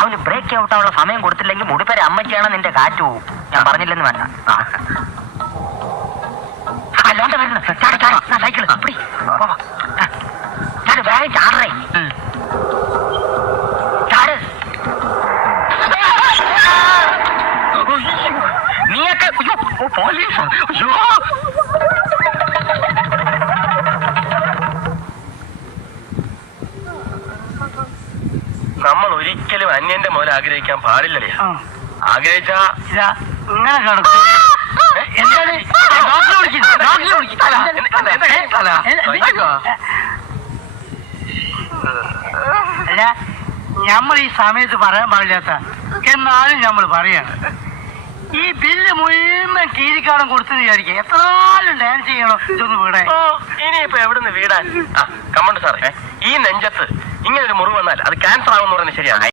അവന് break out ആവുള്ള സമയം കൊടുത്തില്ലെങ്കിൽ മുടിപ്പേരെ അമ്മയ്ക്കാണ് നിന്റെ കാറ്റ് പോവും. ഞാൻ പറഞ്ഞില്ലെന്ന് വേണ്ട. അല്ലാണ്ട് വരുന്നു. സൈക്കിള് വേഗം ചാടറേ. ചാട്. നീയൊക്കെ പോലീസ്. നമ്മൾ ഒരിക്കലും അന്യന്റെ മോനെ ആഗ്രഹിക്കാൻ പാടില്ലല്ലേ? ആഗ്രഹിച്ചാ ഇങ്ങനെ കിടക്കും. എന്താണ് അല്ല, നമ്മൾ ഈ സമയത്ത് പറയാൻ പാടില്ലാത്ത എന്നാലും നമ്മൾ പറയാണ്. ഈ ബില്ല് മുഴുവൻ കീരിക്കാടം കൊടുത്തെന്ന് വിചാരിക്കുക. എത്രനാളും ഡാൻസ് ചെയ്യണോ ഇതൊന്ന് വീടാൻ? ഇനിയിപ്പോ എവിടുന്ന് വീടാൻ? കമ്മണ്ട് സാറേ, ഈ നെഞ്ചത്ത് ഇങ്ങനെ ഒരു മുറിവ് വന്നാൽ അത് ക്യാൻസർ ആവുമെന്ന് പറയുന്നത് ശരിയാണ്.